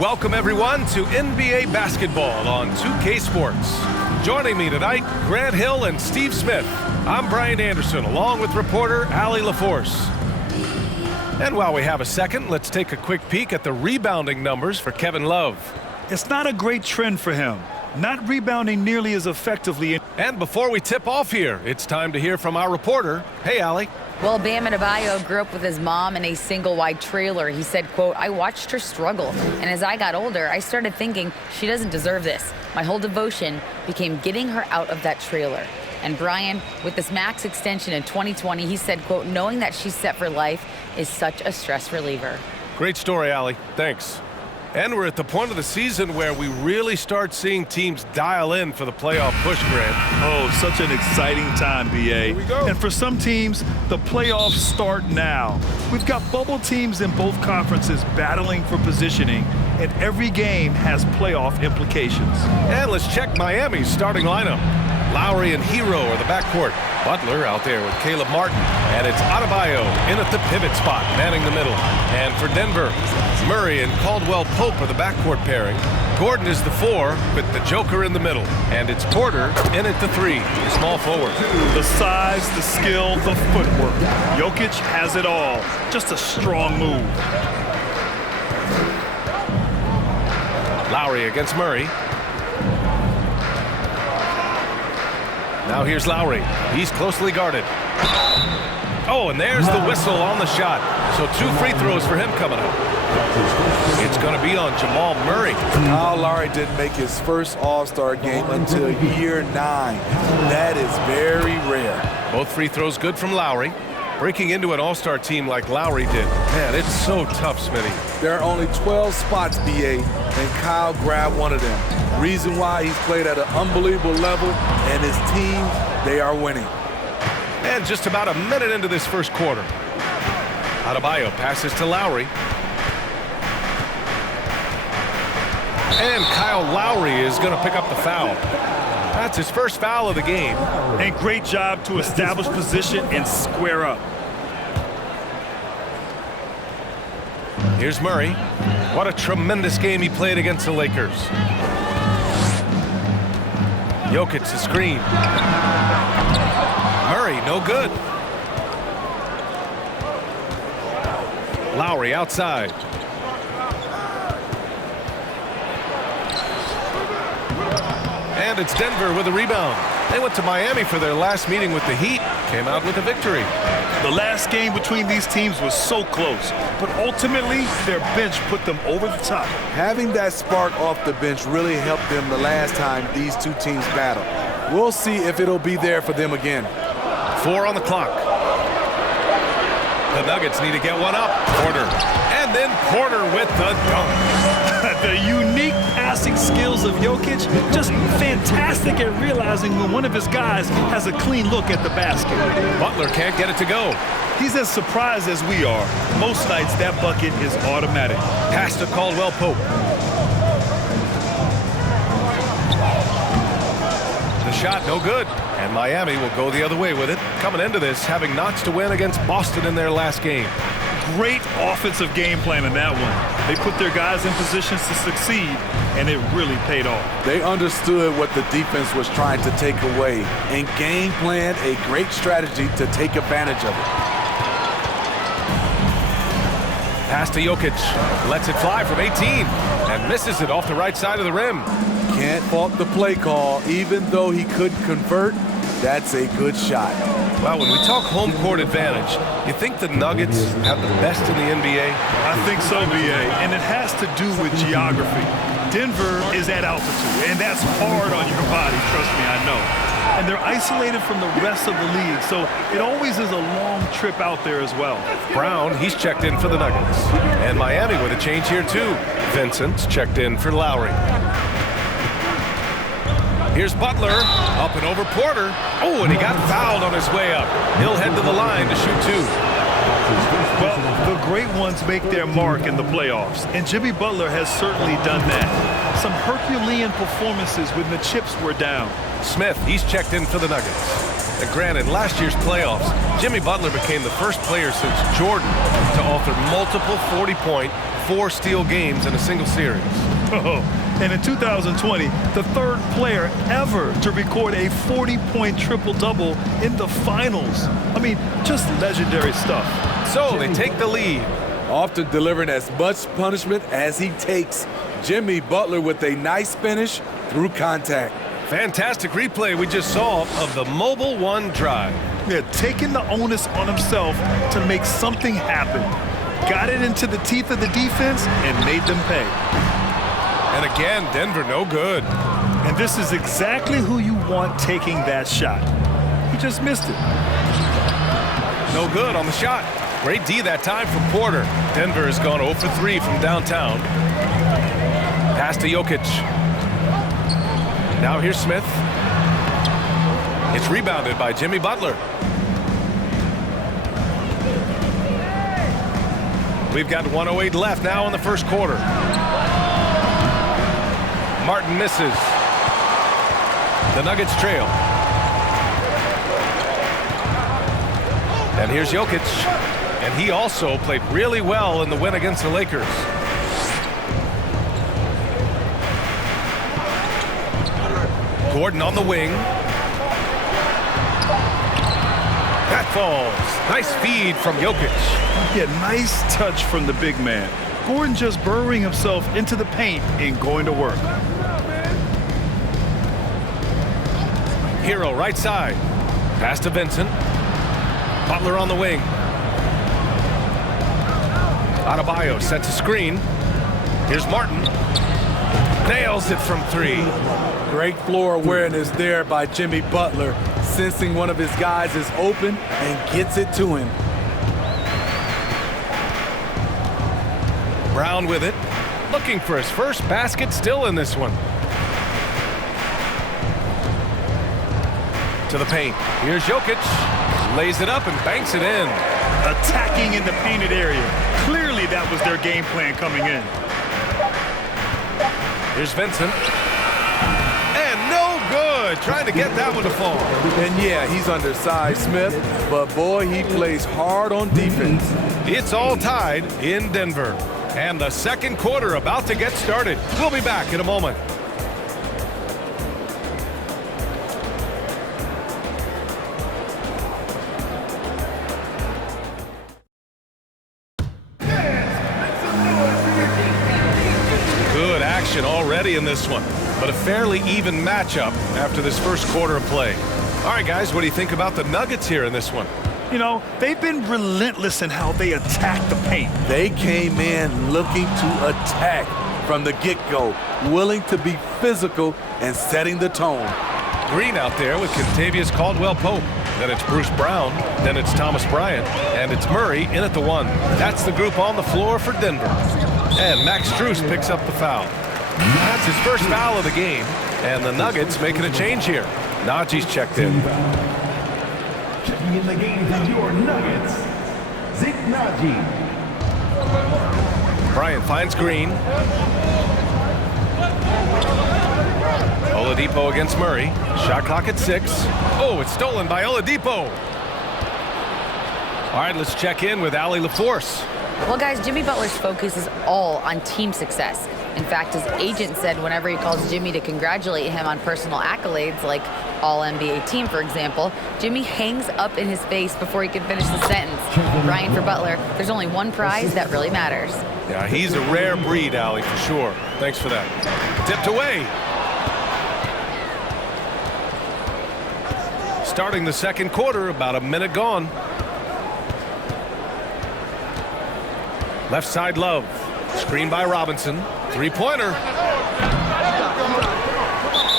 Welcome, everyone, to NBA basketball on 2K Sports. Joining me tonight, Grant Hill and Steve Smith. I'm Brian Anderson, along with reporter Allie LaForce. And while we have a second, let's take a quick peek at the rebounding numbers for Kevin Love. It's not a great trend for him, not rebounding nearly as effectively. And before we tip off here, it's time to hear from our reporter. Hey, Allie. Well, Bam Adebayo grew up with his mom in a single-wide trailer. He said, quote, "I watched her struggle, and as I got older, I started thinking she doesn't deserve this. My whole devotion became getting her out of that trailer." And Brian, with this max extension in 2020, he said, quote, "Knowing that she's set for life is such a stress reliever." Great story, Allie. Thanks. And we're at the point of the season where we really start seeing teams dial in for the playoff push, Grant. Oh, such an exciting time, BA. Here we go. And for some teams, the playoffs start now. We've got bubble teams in both conferences battling for positioning, and every game has playoff implications. And let's check Miami's starting lineup. Lowry and Hero are the backcourt. Butler out there with Caleb Martin. And it's Adebayo in at the pivot spot, manning the middle. And for Denver, Murray and Caldwell Pope are the backcourt pairing. Gordon is the 4 with the Joker in the middle. And it's Porter in at the 3, small forward. The size, the skill, the footwork. Jokic has it all. Just a strong move. Lowry against Murray. Now here's Lowry. He's closely guarded. Oh, and there's the whistle on the shot. So 2 free throws for him coming up. It's going to be on Jamal Murray. Kyle Lowry didn't make his first All-Star game until year 9. That is very rare. Both free throws good from Lowry. Breaking into an All-Star team like Lowry did. Man, it's so tough, Smitty. There are only 12 spots, BA, and Kyle grabbed one of them. Reason why he's played at an unbelievable level, and his team, they are winning. And just about a minute into this first quarter. Adebayo passes to Lowry. And Kyle Lowry is going to pick up the foul. That's his first foul of the game. And great job to establish position and square up. Here's Murray. What a tremendous game he played against the Lakers. Jokic the screen. Murray, no good. Lowry outside. And it's Denver with a rebound. They went to Miami for their last meeting with the Heat. Came out with a victory. The last game between these teams was so close, but ultimately their bench put them over the top. Having that spark off the bench really helped them the last time these two teams battled. We'll see if it'll be there for them again. 4 on the clock. The Nuggets need to get one up. Porter. And then Porter with the dunk. The unique passing skills of Jokic, just fantastic at realizing when one of his guys has a clean look at the basket. Butler can't get it to go. He's as surprised as we are. Most nights that bucket is automatic. Pass to Caldwell Pope. The shot no good. And Miami will go the other way with it. Coming into this, having notched a win against Boston in their last game. Great offensive game plan in that one. They put their guys in positions to succeed, and it really paid off. They understood what the defense was trying to take away and game planned a great strategy to take advantage of it. Pass to Jokic. Lets it fly from 18 and misses it off the right side of the rim. Can't fault the play call. Even though he couldn't convert, that's a good shot. Well, when we talk home court advantage, you think the Nuggets have the best in the NBA? I think so, BA, and it has to do with geography. Denver is at altitude, and that's hard on your body, trust me, I know. And they're isolated from the rest of the league, so it always is a long trip out there as well. Brown, he's checked in for the Nuggets. And Miami with a change here, too. Vincent's checked in for Lowry. Here's Butler, up and over Porter. Oh, and he got fouled on his way up. He'll head to the line to shoot 2. Well, the great ones make their mark in the playoffs, and Jimmy Butler has certainly done that. Some Herculean performances when the chips were down. Smith, he's checked in for the Nuggets. And granted, last year's playoffs, Jimmy Butler became the first player since Jordan to author multiple 40-point, 4-steal games in a single series. Oh, and in 2020, the third player ever to record a 40-point triple-double in the finals. I mean, just legendary stuff. So they take the lead. Often delivering as much punishment as he takes. Jimmy Butler with a nice finish through contact. Fantastic replay we just saw of the Mobile One drive. Yeah, taking the onus on himself to make something happen. Got it into the teeth of the defense and made them pay. And again, Denver no good. And this is exactly who you want taking that shot. He just missed it. No good on the shot. Great D that time from Porter. Denver has gone 0 for 3 from downtown. Pass to Jokic. Now here's Smith. It's rebounded by Jimmy Butler. We've got 1:08 left now in the first quarter. Martin misses. The Nuggets trail. And here's Jokic. And he also played really well in the win against the Lakers. Gordon on the wing. That falls. Nice feed from Jokic. Yeah, nice touch from the big man. Gordon just burrowing himself into the paint and going to work. Hero right side. Pass to Vincent. Butler on the wing. Adebayo sets a screen. Here's Martin. Nails it from 3. Great floor awareness there by Jimmy Butler, sensing one of his guys is open and gets it to him. Brown with it. Looking for his first basket still in this one. To the paint. Here's Jokic. Lays it up and banks it in. Attacking in the painted area. Clearly that was their game plan coming in. Here's Vincent. And no good. Trying to get that one to fall. And yeah, he's undersized, Smith, but boy, he plays hard on defense. It's all tied in Denver. And the second quarter about to get started. We'll be back in a moment. Good action already in this one, but a fairly even matchup after this first quarter of play. All right, guys, what do you think about the Nuggets here in this one? You know, they've been relentless in how they attack the paint. They came in looking to attack from the get-go, willing to be physical and setting the tone. Green out there with Kentavious Caldwell-Pope. Then it's Bruce Brown. Then it's Thomas Bryant. And it's Murray in at the 1. That's the group on the floor for Denver. And Max Strus picks up the foul. That's his first foul of the game. And the Nuggets making a change here. Najee's checked in. Checking in the game for your Nuggets, Zeke Najee. Bryant finds Green. Oladipo against Murray. Shot clock at 6. Oh, it's stolen by Oladipo. All right, let's check in with Allie LaForce. Well, guys, Jimmy Butler's focus is all on team success. In fact, his agent said whenever he calls Jimmy to congratulate him on personal accolades, like All-NBA team, for example, Jimmy hangs up in his face before he can finish the sentence. Ryan, for Butler, there's only one prize that really matters. Yeah, he's a rare breed, Allie, for sure. Thanks for that. Tipped away. Starting the second quarter, about a minute gone. Left side, Love. Screen by Robinson. Three-pointer.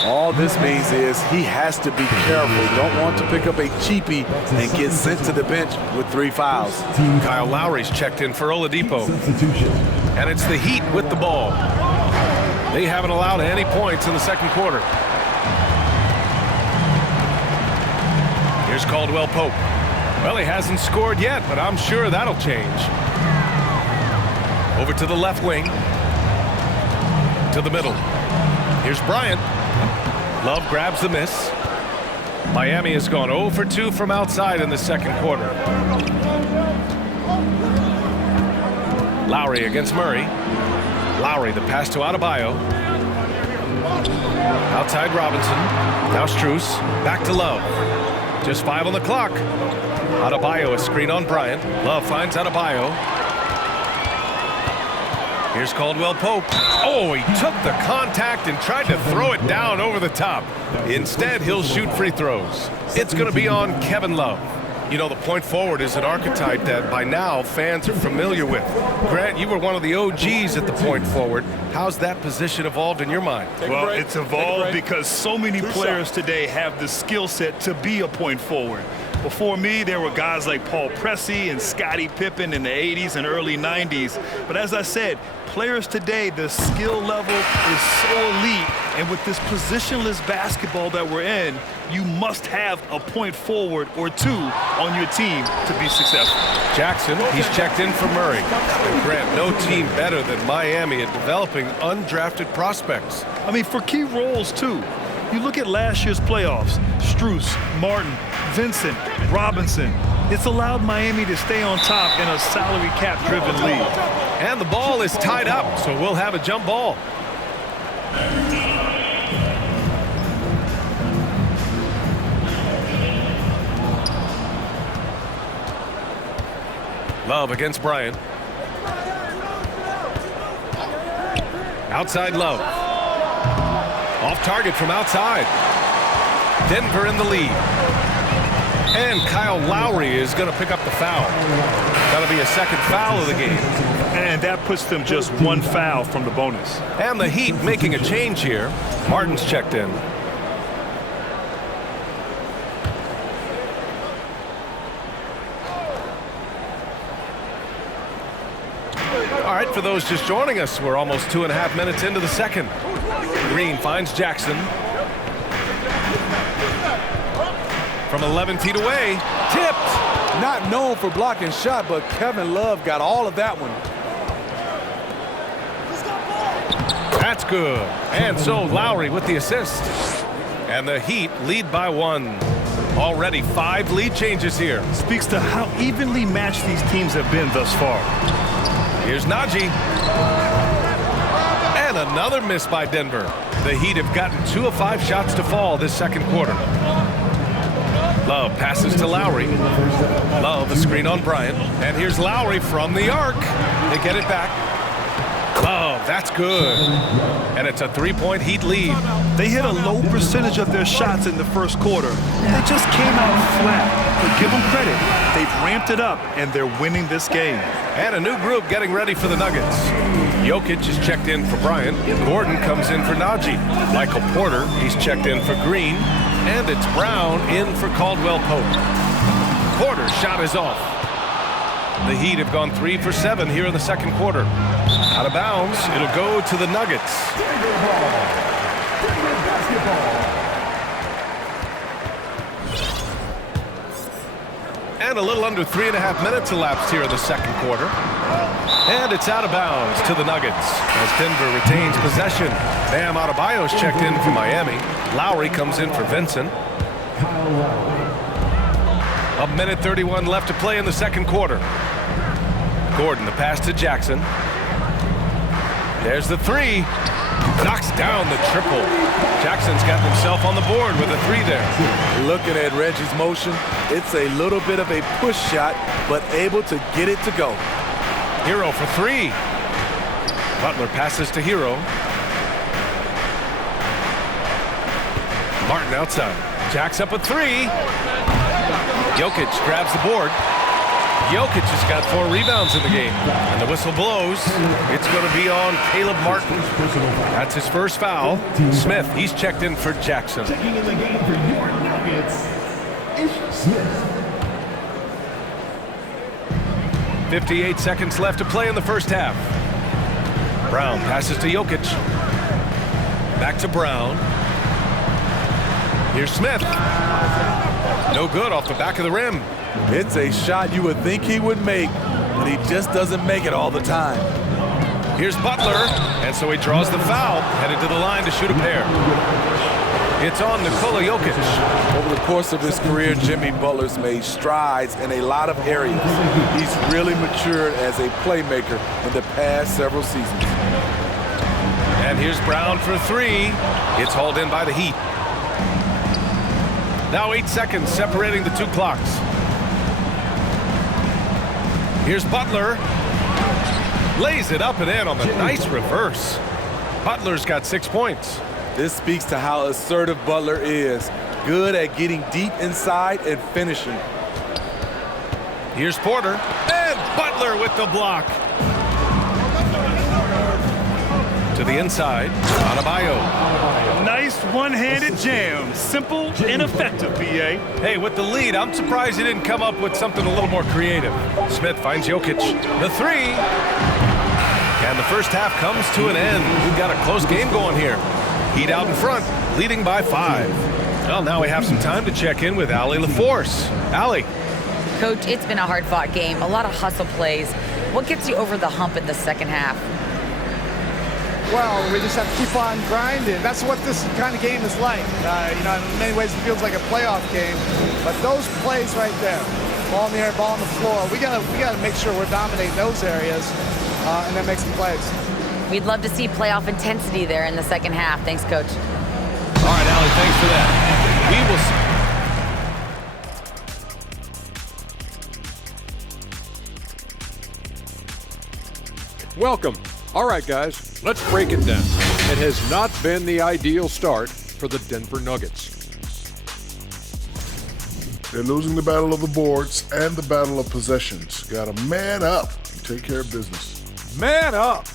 All this means is he has to be careful. Don't want to pick up a cheapie and get sent to the bench with 3 fouls. Kyle Lowry's checked in for Oladipo. And it's the Heat with the ball. They haven't allowed any points in the second quarter. Here's Caldwell-Pope. Well, he hasn't scored yet, but I'm sure that'll change. Over to the left wing. To the middle. Here's Bryant. Love grabs the miss. Miami has gone 0 for 2 from outside in the second quarter. Lowry against Murray. Lowry, the pass to Adebayo. Outside Robinson. Now Strus. Back to Love. Just 5 on the clock. Adebayo, a screen on Bryant. Love finds Adebayo. Here's Caldwell Pope. Oh, he took the contact and tried to throw it down over the top. Instead, he'll shoot free throws. It's going to be on Kevin Love. You know, the point forward is an archetype that by now fans are familiar with. Grant, you were one of the OGs at the point forward. How's that position evolved in your mind? Well, it's evolved because so many players today have the skill set to be a point forward. Before me, there were guys like Paul Pressey and Scottie Pippen in the 80s and early 90s. But as I said, players today, the skill level is so elite. And with this positionless basketball that we're in, you must have a point forward or two on your team to be successful. Jackson, he's checked in for Murray. And Grant, no team better than Miami at developing undrafted prospects. I mean, for key roles, too. You look at last year's playoffs, Strus, Martin, Vincent, Robinson. It's allowed Miami to stay on top in a salary cap-driven league. And the ball is tied up, so we'll have a jump ball. Love against Bryant. Outside Love. Off target from outside. Denver in the lead. And Kyle Lowry is going to pick up the foul. That'll be a second foul of the game. And that puts them just one foul from the bonus. And the Heat making a change here. Martin's checked in. All right, for those just joining us, we're almost 2.5 minutes into the second. Green finds Jackson. From 11 feet away, tipped. Not known for blocking shot, but Kevin Love got all of that one. That's good. And so Lowry with the assist. And the Heat lead by 1. Already 5 lead changes here. Speaks to how evenly matched these teams have been thus far. Here's Najee. And another miss by Denver. The Heat have gotten 2 of 5 shots to fall this second quarter. Love passes to Lowry. Love a screen on Bryant. And here's Lowry from the arc. They get it back. Love, that's good. And it's a 3-point Heat lead. They hit a low percentage of their shots in the first quarter. They just came out flat. But give them credit. They've ramped it up, and they're winning this game. And a new group getting ready for the Nuggets. Jokic is checked in for Bryant. Gordon comes in for Najee. Michael Porter, he's checked in for Green. And it's Brown in for Caldwell Pope. Porter's shot is off. The Heat have gone 3 for 7 here in the second quarter. Out of bounds, it'll go to the Nuggets. And a little under 3.5 minutes elapsed here in the second quarter. And it's out of bounds to the Nuggets as Denver retains possession. Bam Adebayo's checked in for Miami. Lowry comes in for Vincent. A minute 31 left to play in the second quarter. Gordon, the pass to Jackson. There's the 3. Knocks down the triple. Jackson's got himself on the board with a 3 there. Looking at Reggie's motion, it's a little bit of a push shot, but able to get it to go. Hero for 3. Butler passes to Hero. Martin outside. Jacks up a 3. Jokic grabs the board. Jokic has got 4 rebounds in the game. And the whistle blows. It's going to be on Caleb Martin. That's his first foul. Smith, he's checked in for Jackson. Checking in the game for your Nuggets, Ish Smith. 58 seconds left to play in the first half. Brown passes to Jokic. Back to Brown. Here's Smith. No good off the back of the rim. It's a shot you would think he would make, but he just doesn't make it all the time. Here's Butler, and so he draws the foul, headed to the line to shoot a pair. It's on Nikola Jokic. Over the course of his career, Jimmy Butler's made strides in a lot of areas. He's really matured as a playmaker in the past several seasons. And here's Brown for three. It's hauled in by the Heat. Now 8 seconds separating the two clocks. Here's Butler. Lays it up and in on the nice reverse. Butler's got 6 points. This speaks to how assertive Butler is. Good at getting deep inside and finishing. Here's Porter. And Butler with the block. To the inside. Adebayo. Nice one-handed jam. Simple and effective, B.A. Hey, with the lead, I'm surprised he didn't come up with something a little more creative. Smith finds Jokic. The three. And the first half comes to an end. We've got a close game going here. Heat out in front, leading by 5. Well, now we have some time to check in with Allie LaForce. Allie. Coach, it's been a hard-fought game, a lot of hustle plays. What gets you over the hump in the second half? Well, we just have to keep on grinding. That's what this kind of game is like. In many ways, it feels like a playoff game. But those plays right there, ball in the air, ball on the floor, we gotta make sure we're dominating those areas and then make some plays. We'd love to see playoff intensity there in the second half. Thanks, Coach. All right, Allie, thanks for that. We will see. Welcome. All right, guys, let's break it down. It has not been the ideal start for the Denver Nuggets. They're losing the battle of the boards and the battle of possessions. Got to man up and take care of business. Man up.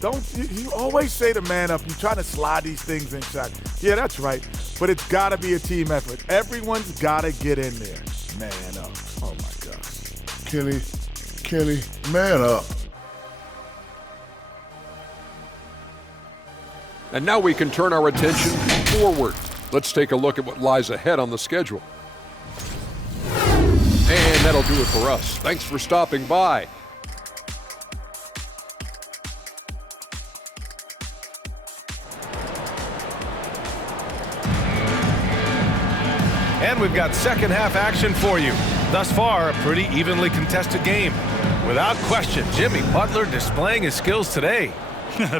Don't you always say to man up. You're trying to slide these things inside. Yeah, that's right. But it's got to be a team effort. Everyone's got to get in there. Man up. Oh, my gosh. Kenny, man up. And now we can turn our attention forward. Let's take a look at what lies ahead on the schedule. And that'll do it for us. Thanks for stopping by. And we've got second half action for you. Thus far, a pretty evenly contested game. Without question, Jimmy Butler displaying his skills today.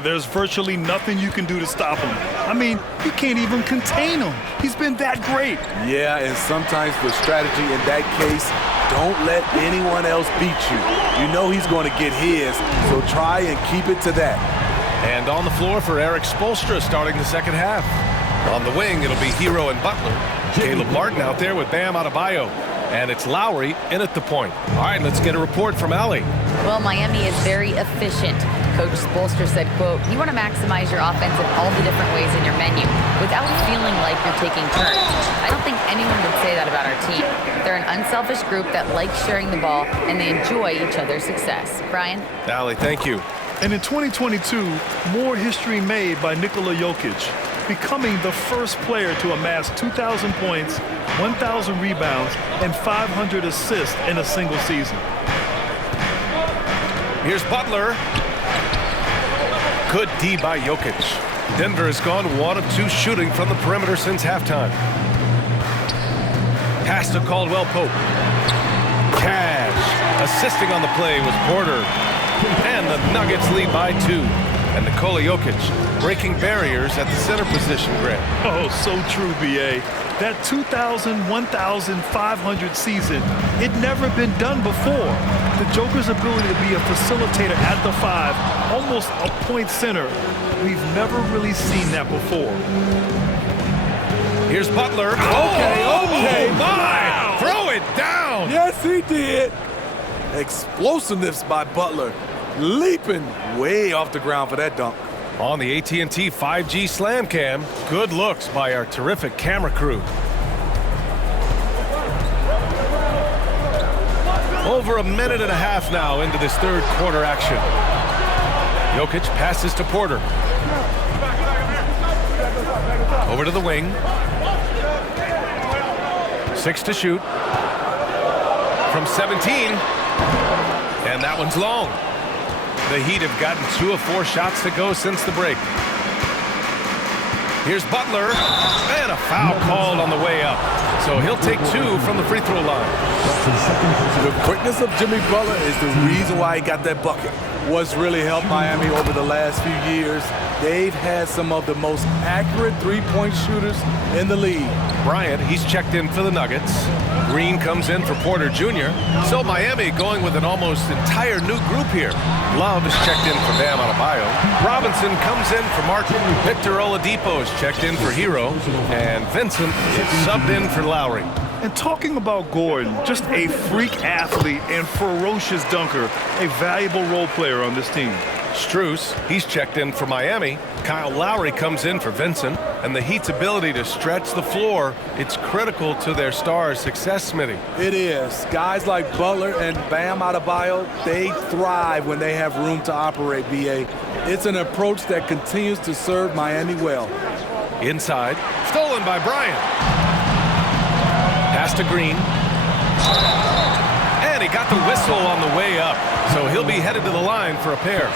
There's virtually nothing you can do to stop him. I mean, you can't even contain him. He's been that great. Yeah, and sometimes the strategy in that case, don't let anyone else beat you. You know he's going to get his, so try and keep it to that. And on the floor for Eric Spoelstra starting the second half. On the wing, it'll be Hero and Butler. Caleb Martin out there with Bam Adebayo. And it's Lowry in at the point. All right, let's get a report from Allie. Well, Miami is very efficient. Coach Spoelstra said, quote, you want to maximize your offense in all the different ways in your menu without feeling like you're taking turns. I don't think anyone would say that about our team. They're an unselfish group that likes sharing the ball, and they enjoy each other's success. Brian? Allie, thank you. And in 2022, more history made by Nikola Jokic, becoming the first player to amass 2,000 points, 1,000 rebounds, and 500 assists in a single season. Here's Butler. Good D by Jokic. Denver has gone 1 of 2 shooting from the perimeter since halftime. Pass to Caldwell Pope. Cash. Assisting on the play was Porter. And the Nuggets lead by 2. And Nikola Jokic breaking barriers at the center position, Grant. Oh, so true, B.A. That 2,000, 1,500 season, it never been done before. The Joker's ability to be a facilitator at the 5, almost a point center, we've never really seen that before. Here's Butler. Okay. Oh, my! Wow. Throw it down! Yes, he did. Explosiveness by Butler. Leaping way off the ground for that dunk. On the AT&T 5G Slam Cam, good looks by our terrific camera crew. Over a minute and a half now into this third quarter action. Jokic passes to Porter. Over to the wing. 6 to shoot. from 17. And that one's long. The Heat have gotten 2 of 4 shots to go since the break. Here's Butler, and a foul called on the way up. So he'll take 2 from the free throw line. The quickness of Jimmy Butler is the reason why he got that bucket. What's really helped Miami over the last few years, they've had some of the most accurate three-point shooters in the league. Bryant, he's checked in for the Nuggets. Green comes in for Porter Jr. So Miami going with an almost entire new group here. Love is checked in for Bam Adebayo. Robinson comes in for Martin. Victor Oladipo is checked in for Hero. And Vincent is subbed in for Lowry. And talking about Gordon, just a freak athlete and ferocious dunker, a valuable role player on this team. Strus, he's checked in for Miami. Kyle Lowry comes in for Vincent. And the Heat's ability to stretch the floor, it's critical to their stars' success, Smitty. It is. Guys like Butler and Bam Adebayo, they thrive when they have room to operate, BA. It's an approach that continues to serve Miami well. Inside, stolen by Bryant. Pass to Green. And he got the whistle on the way up. So he'll be headed to the line for a pair.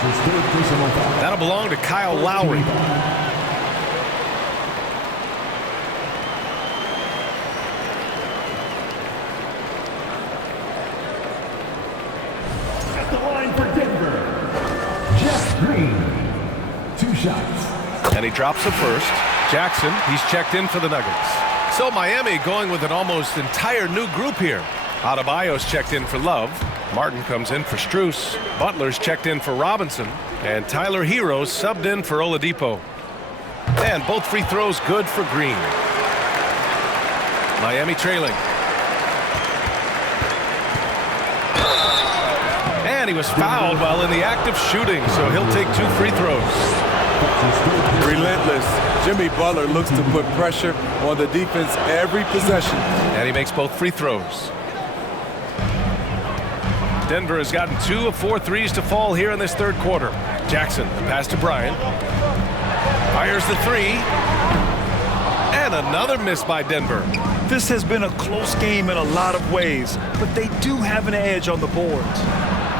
That'll belong to Kyle Lowry. At the line for Denver, Jeff Green. 2 shots. And he drops the first. Jackson, he's checked in for the Nuggets. So Miami going with an almost entire new group here. Adebayo's checked in for Love. Martin comes in for Strus. Butler's checked in for Robinson. And Tyler Hero's subbed in for Oladipo. And both free throws good for Green. Miami trailing. And he was fouled while in the act of shooting, so he'll take 2 free throws. Relentless. Jimmy Butler looks to put pressure on the defense every possession. And he makes both free throws. Denver has gotten 2 of 4 threes to fall here in this third quarter. Jackson, the pass to Bryant. Fires the 3. And another miss by Denver. This has been a close game in a lot of ways, but they do have an edge on the boards.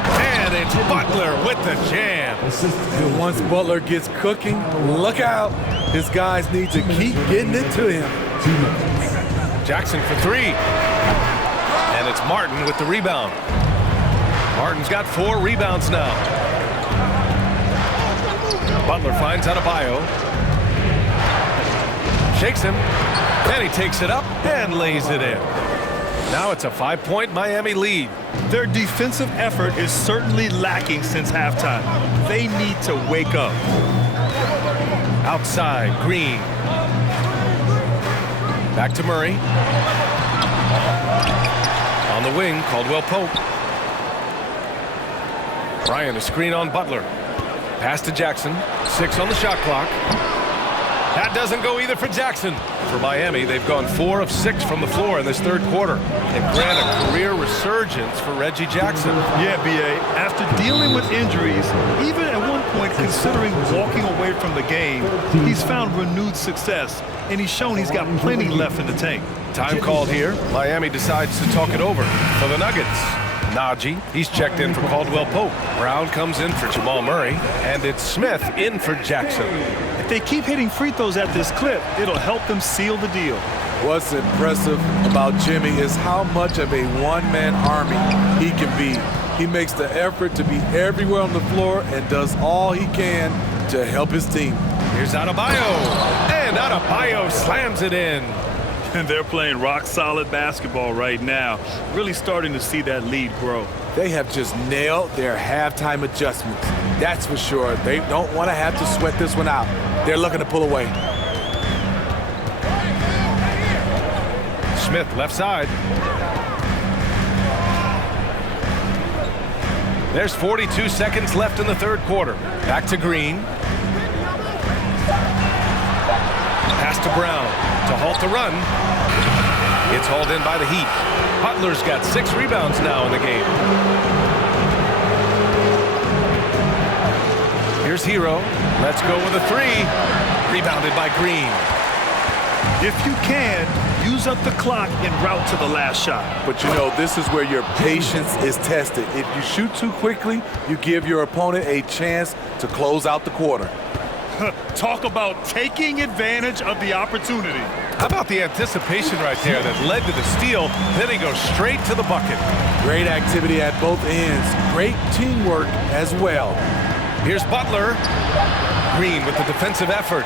And it's Butler with the jam. And once Butler gets cooking, look out. His guys need to keep getting it to him. Jackson for 3. And it's Martin with the rebound. Martin's got 4 rebounds now. Butler finds Adebayo. Shakes him. And he takes it up and lays it in. Now it's a 5-point Miami lead. Their defensive effort is certainly lacking since halftime. They need to wake up. Outside, Green. Back to Murray. On the wing, Caldwell Pope. Bryant, a screen on Butler. Pass to Jackson. 6 on the shot clock. That doesn't go either for Jackson. For Miami, they've gone 4 of 6 from the floor in this third quarter. And grant a career resurgence for Reggie Jackson. Yeah, B.A., after dealing with injuries, even at one point considering walking away from the game, he's found renewed success, and he's shown he's got plenty left in the tank. Time called here. Miami decides to talk it over for the Nuggets. Najee, he's checked in for Caldwell Pope. Brown comes in for Jamal Murray. And it's Smith in for Jackson. If they keep hitting free throws at this clip, it'll help them seal the deal. What's impressive about Jimmy is how much of a one-man army he can be. He makes the effort to be everywhere on the floor and does all he can to help his team. Here's Adebayo. And Adebayo slams it in. And they're playing rock-solid basketball right now. Really starting to see that lead grow. They have just nailed their halftime adjustments. That's for sure. They don't want to have to sweat this one out. They're looking to pull away. Smith, left side. There's 42 seconds left in the third quarter. Back to Green. Pass to Brown to halt the run. It's hauled in by the Heat. Butler's got 6 rebounds now in the game. Here's Hero. Let's go with a 3. Rebounded by Green. If you can, use up the clock en route to the last shot. But you know, this is where your patience is tested. If you shoot too quickly, you give your opponent a chance to close out the quarter. Talk about taking advantage of the opportunity. How about the anticipation right there that led to the steal, then he goes straight to the bucket. Great activity at both ends. Great teamwork as well. Here's Butler. Green with the defensive effort.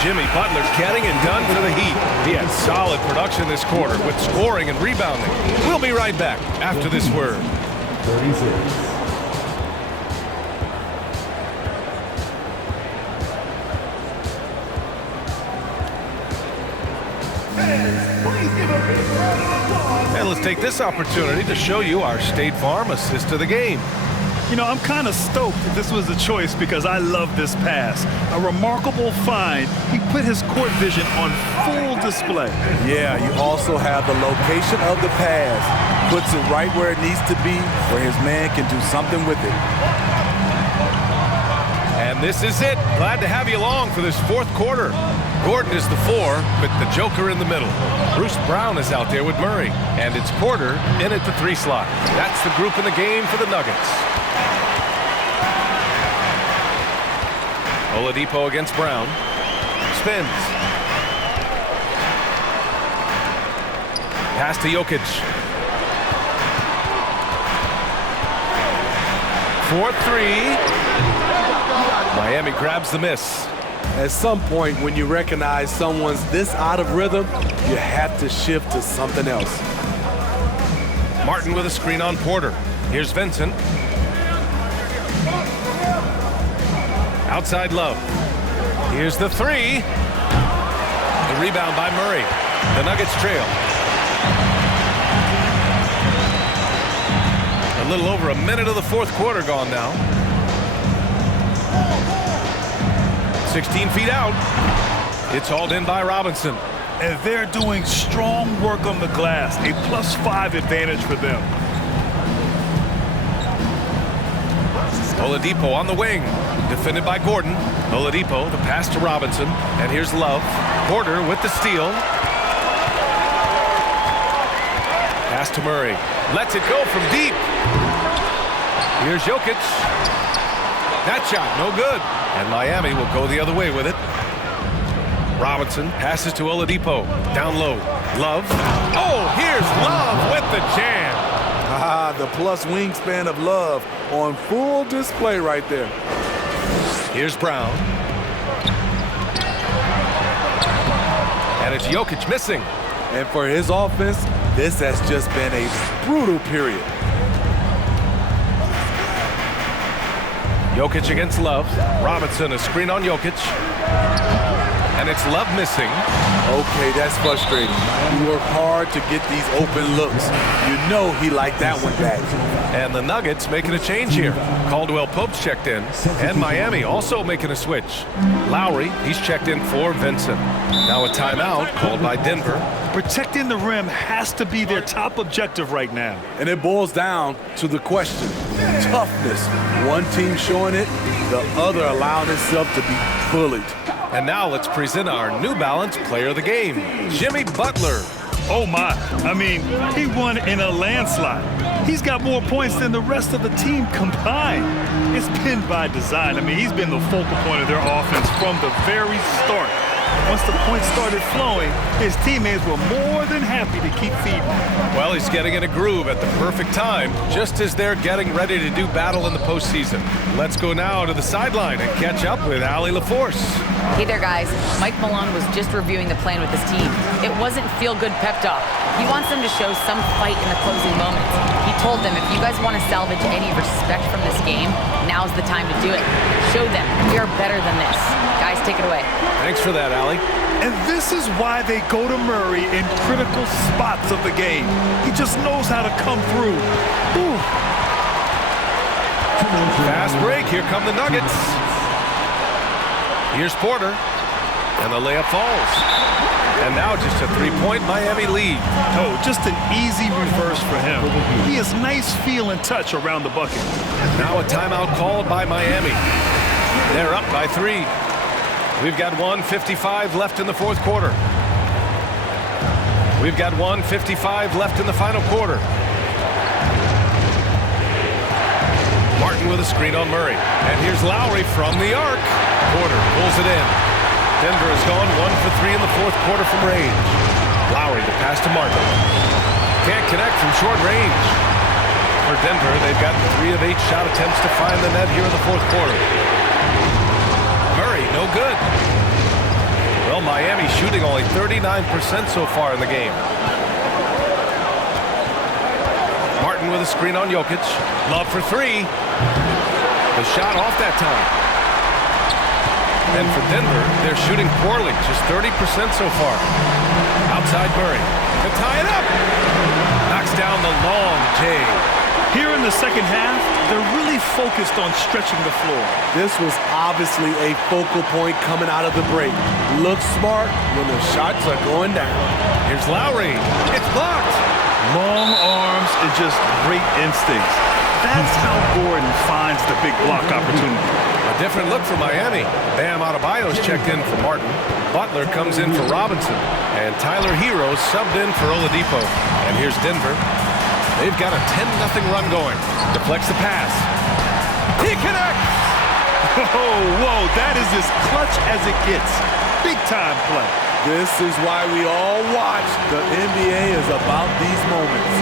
Jimmy Butler getting it done for the Heat. He had solid production this quarter with scoring and rebounding. We'll be right back after this word. 36. And let's take this opportunity to show you our State Farm assist to the game. You know, I'm kind of stoked that this was a choice because I love this pass. A remarkable find. He put his court vision on full display. Yeah, you also have the location of the pass. Puts it right where it needs to be, where his man can do something with it. And this is it. Glad to have you along for this fourth quarter. Gordon is the 4, with the Joker in the middle. Bruce Brown is out there with Murray. And it's Porter in at the 3 slot. That's the group in the game for the Nuggets. Oladipo against Brown. Spins. Pass to Jokic. 4-3. Miami grabs the miss. At some point, when you recognize someone's this out of rhythm, you have to shift to something else. Martin with a screen on Porter. Here's Vincent. Outside Love. Here's the 3. The rebound by Murray. The Nuggets trail. A little over a minute of the fourth quarter gone now. 16 feet out. It's hauled in by Robinson. And they're doing strong work on the glass. A +5 advantage for them. Oladipo on the wing. Defended by Gordon. Oladipo, the pass to Robinson. And here's Love. Porter with the steal. Pass to Murray. Lets it go from deep. Here's Jokic. That shot, no good. And Miami will go the other way with it. Robinson passes to Oladipo. Down low. Love. Oh, here's Love with the jam. The plus wingspan of Love on full display right there. Here's Brown. And it's Jokic missing. And for his offense, this has just been a brutal period. Jokic against Love. Robinson, a screen on Jokic. And it's Love missing. Okay, that's frustrating. You work hard to get these open looks. You know he liked that one back. And the Nuggets making a change here. Caldwell Pope's checked in. And Miami also making a switch. Lowry, he's checked in for Vincent. Now a timeout called by Denver. Protecting the rim has to be their top objective right now. And it boils down to the question. Toughness. One team showing it, the other allowing itself to be bullied. And now let's present our New Balance player of the game, Jimmy Butler. Oh my, I mean, he won in a landslide. He's got more points than the rest of the team combined. It's been by design. I mean, he's been the focal point of their offense from the very start. Once the points started flowing, his teammates were more than happy to keep feeding. Well, he's getting in a groove at the perfect time, just as they're getting ready to do battle in the postseason. Let's go now to the sideline and catch up with Allie LaForce. Hey there, guys. Mike Malone was just reviewing the plan with his team. It wasn't feel-good pep talk. He wants them to show some fight in the closing moments. He told them, if you guys want to salvage any respect from this game, now's the time to do it. Show them we are better than this. Guys, take it away. Thanks for that, Allie. And this is why they go to Murray in critical spots of the game. He just knows how to come through. Ooh. Fast break. Here come the Nuggets. Here's Porter. And the layup falls. And now just a three-point Miami lead. Oh, just an easy reverse for him. He has nice feel and touch around the bucket. Now a timeout called by Miami. They're up by 3. We've got 1:55 left in the fourth quarter. We've got 1:55 left in the final quarter. Martin with a screen on Murray. And here's Lowry from the arc. Porter pulls it in. Denver has gone 1 for 3 in the fourth quarter from range. Lowry the pass to Martin. Can't connect from short range. For Denver, they've got 3 of 8 shot attempts to find the net here in the fourth quarter. Murray, no good. Well, Miami shooting only 39% so far in the game. Martin with a screen on Jokic. Love for 3. The shot off that time. And for Denver, they're shooting poorly, just 30% so far. Outside Murray. To tie it up. Knocks down the long J. Here in the second half, they're really focused on stretching the floor. This was obviously a focal point coming out of the break. Look smart when the shots are going down. Here's Lowry. It's blocked. Long arms and just great instincts. That's how Gordon finds the big block opportunity. A different look for Miami. Bam Adebayo's checked in for Martin. Butler comes in for Robinson. And Tyler Hero subbed in for Oladipo. And here's Denver. They've got a 10-0 run going. Deflects the pass. He connects! Whoa, that is as clutch as it gets. Big time play. This is why we all watch. The NBA is about these moments.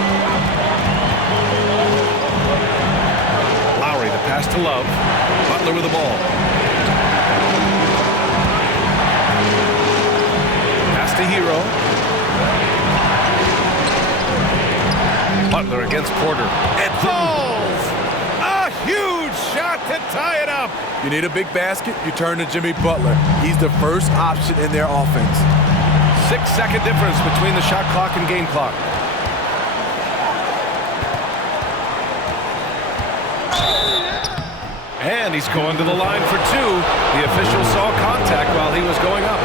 Lowry, the pass to Love. Butler with the ball. Pass to Hero. Butler against Porter. It falls! A huge shot to tie it up. You need a big basket, you turn to Jimmy Butler. He's the first option in their offense. 6-second difference between the shot clock and game clock. And he's going to the line for 2. The official saw contact while he was going up.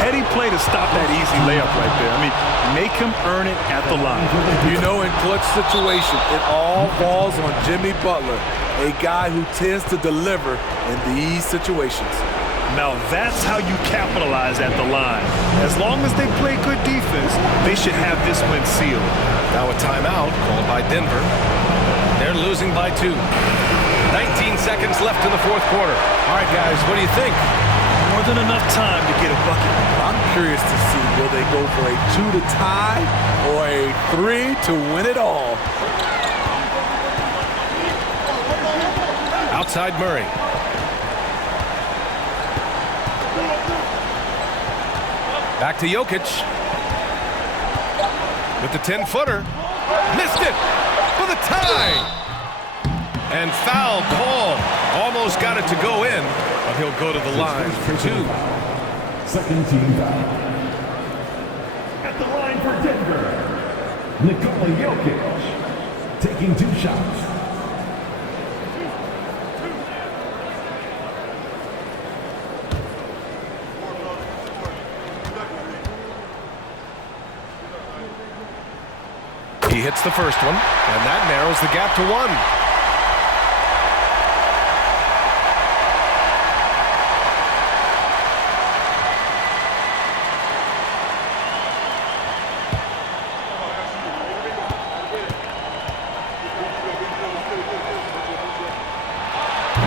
Heady play to stop that easy layup right there. I mean, make him earn it at the line. You know, in clutch situations, it all falls on Jimmy Butler, a guy who tends to deliver in these situations. Now that's how you capitalize at the line. As long as they play good defense, they should have this win sealed. Now a timeout called by Denver. They're losing by 2. 19 seconds left in the fourth quarter. All right, guys, what do you think? More than enough time to get a bucket. I'm curious to see, will they go for a 2 to tie or a 3 to win it all? Outside Murray. Back to Jokic. With the 10-footer. Missed it for the tie. And foul call. Almost got it to go in, but he'll go to the line for 2. Second team foul. At the line for Denver, Nikola Jokic taking 2 shots. He hits the first one, and that narrows the gap to 1.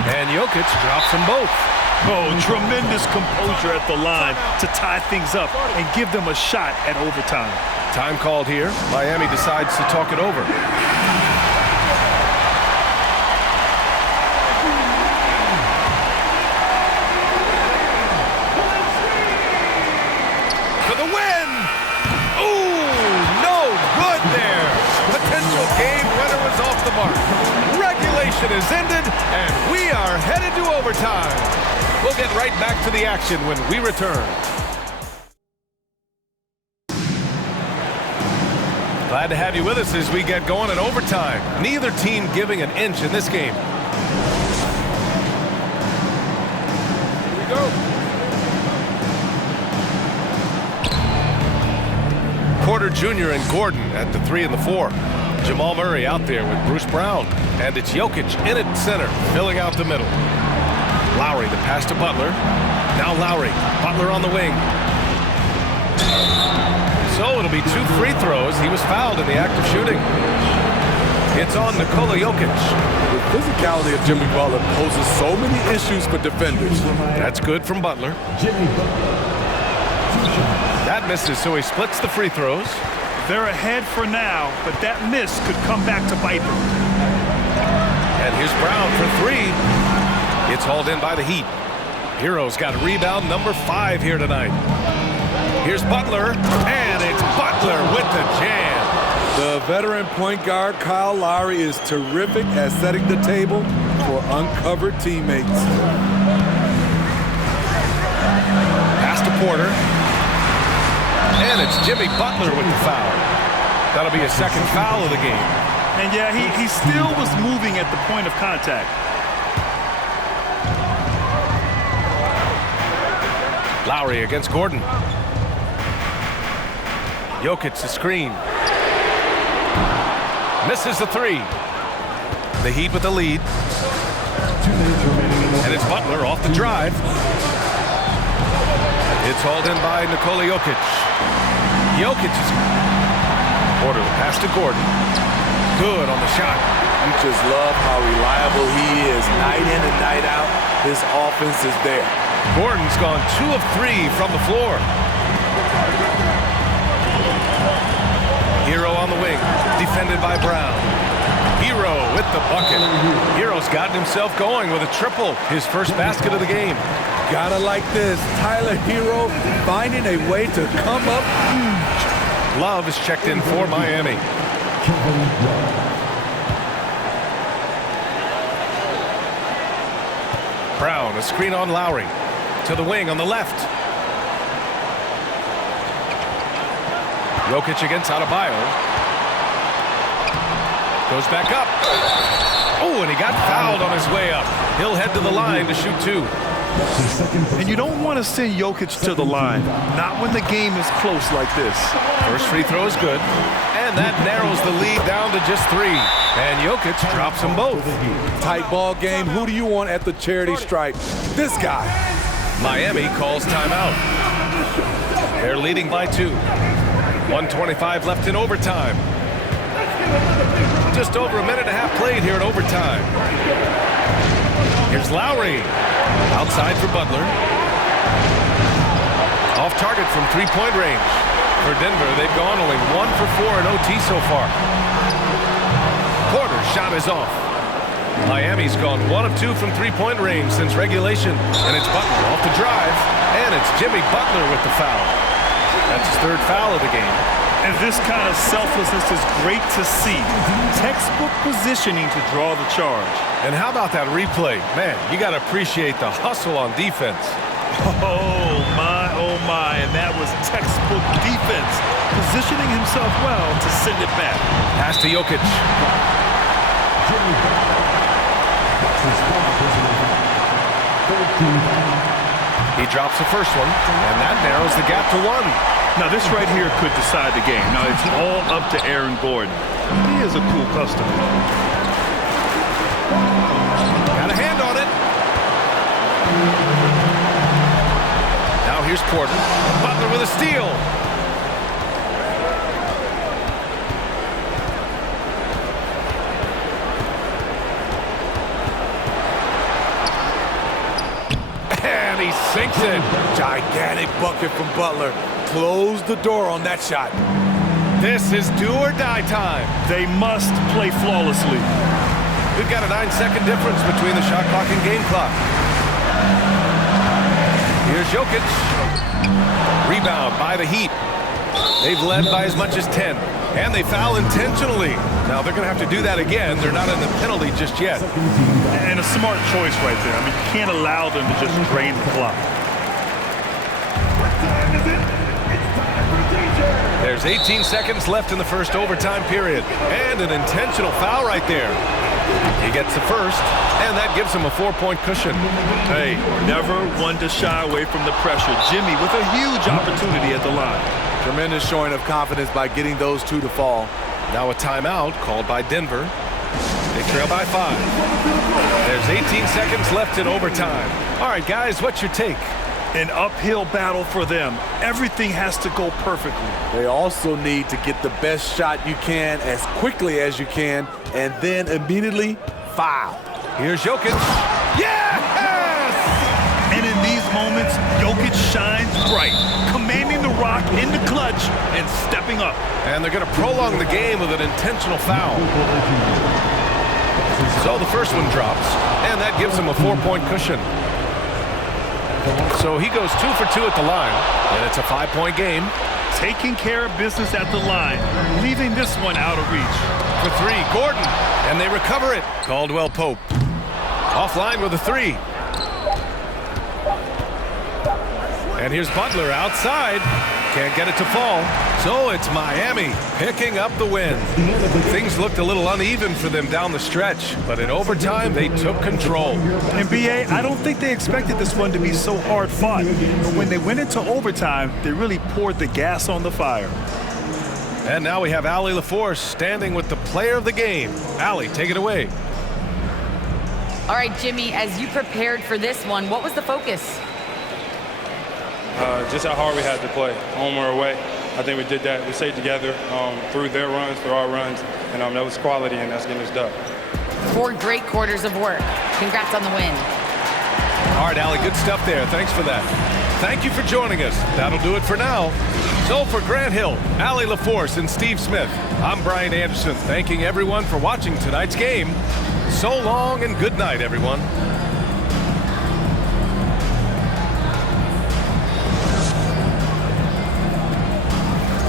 And Jokic drops them both. Oh, tremendous composure at the line to tie things up and give them a shot at overtime. Time called here. Miami decides to talk it over. For the win! Ooh, no good there. Potential game winner was off the mark. Regulation is ended, and we are headed to overtime. We'll get right back to the action when we return. Glad to have you with us as we get going in overtime. Neither team giving an inch in this game. Here we go. Porter Jr. and Gordon at the 3 and the 4. Jamal Murray out there with Bruce Brown. And it's Jokic in at center, filling out the middle. Lowry, the pass to Butler. Now Lowry. Butler on the wing. So it'll be 2 free throws. He was fouled in the act of shooting. It's on Nikola Jokic. The physicality of Jimmy Butler poses so many issues for defenders. That's good from Butler. That misses, so he splits the free throws. They're ahead for now, but that miss could come back to bite them. And here's Brown for 3. It's hauled in by the Heat. Hero's got rebound number 5 here tonight. Here's Butler, and it's Butler with the jam. The veteran point guard Kyle Lowry is terrific at setting the table for uncovered teammates. Pass to Porter. And it's Jimmy Butler with the foul. That'll be his second foul of the game. And yeah, he still was moving at the point of contact. Lowry against Gordon. Jokic the screen. Misses the 3. The Heat with the lead. And it's Butler off the drive. It's hauled in by Nikola Jokic. Jokic is... Porter pass to Gordon. Good on the shot. You just love how reliable he is night in and night out. His offense is there. Gordon's gone 2 of 3 from the floor. Hero on the wing, defended by Brown. Hero with the bucket. Hero's gotten himself going with a triple, his first basket of the game. Gotta like this. Tyler Hero finding a way to come up huge. Love is checked in for Miami. Brown, a screen on Lowry. To the wing on the left. Jokic against Adebayo. Goes back up. Oh, and he got fouled on his way up. He'll head to the line to shoot 2. And you don't want to send Jokic to the line. Not when the game is close like this. First free throw is good. And that narrows the lead down to just 3. And Jokic drops them both. Tight ball game. Who do you want at the charity stripe? This guy. Miami calls timeout. They're leading by 2. 1:25 left in overtime. Just over a minute and a half played here in overtime. Here's Lowry. Outside for Butler. Off target from 3-point range. For Denver, they've gone only 1 for 4 in OT so far. Porter's shot is off. Miami's gone 1 of 2 from 3-point range since regulation. And it's Butler off the drive. And it's Jimmy Butler with the foul. That's his 3rd foul of the game. And this kind of selflessness is great to see. Textbook positioning to draw the charge. And how about that replay? Man, you got to appreciate the hustle on defense. Oh my, and that was textbook defense. Positioning himself well to send it back. Pass to Jokic. He drops the first one, and that narrows the gap to 1. Now this right here could decide the game. Now it's all up to Aaron Gordon. He is a cool customer. Got a hand on it. Now here's Porter. Butler with a steal. And he sinks it. Gigantic bucket from Butler. Close the door on that shot. This is do or die time. They must play flawlessly. We've got a 9-second difference between the shot clock and game clock. Here's Jokic. Rebound by the Heat. They've led by as much as 10. And they foul intentionally. Now they're going to have to do that again. They're not in the penalty just yet. And a smart choice right there. I mean, you can't allow them to just drain the clock. There's 18 seconds left in the first overtime period. And an intentional foul right there. He gets the first, and that gives him a 4-point cushion. Hey, never one to shy away from the pressure. Jimmy with a huge opportunity at the line. Tremendous showing of confidence by getting those 2 to fall. Now a timeout called by Denver. They trail by 5. There's 18 seconds left in overtime. All right, guys, what's your take? An uphill battle for them. Everything has to go perfectly. They also need to get the best shot you can as quickly as you can and then immediately foul. Here's Jokic. Yes! And in these moments, Jokic shines bright, commanding the rock in the clutch and stepping up. And they're going to prolong the game with an intentional foul. So the first one drops, and that gives him a 4-point cushion. So he goes 2 for 2 at the line, and it's a 5-point game. Taking care of business at the line, leaving this one out of reach. For 3, Gordon, and they recover it. Caldwell Pope offline with a 3. And here's Butler outside. Can't get it to fall. So it's Miami picking up the win. Things looked a little uneven for them down the stretch, but in overtime, they took control. And BA, I don't think they expected this one to be so hard fought. But when they went into overtime, they really poured the gas on the fire. And now we have Allie LaForce standing with the player of the game. Allie, take it away. All right, Jimmy, as you prepared for this one, what was the focus? Just how hard we had to play, home or away. I think we did that. We stayed together through their runs, through our runs, and that was quality, and that's getting us done. 4 great quarters of work. Congrats on the win. All right, Allie, good stuff there. Thanks for that. Thank you for joining us. That'll do it for now. So for Grant Hill, Allie LaForce, and Steve Smith, I'm Brian Anderson, thanking everyone for watching tonight's game. So long and good night, everyone.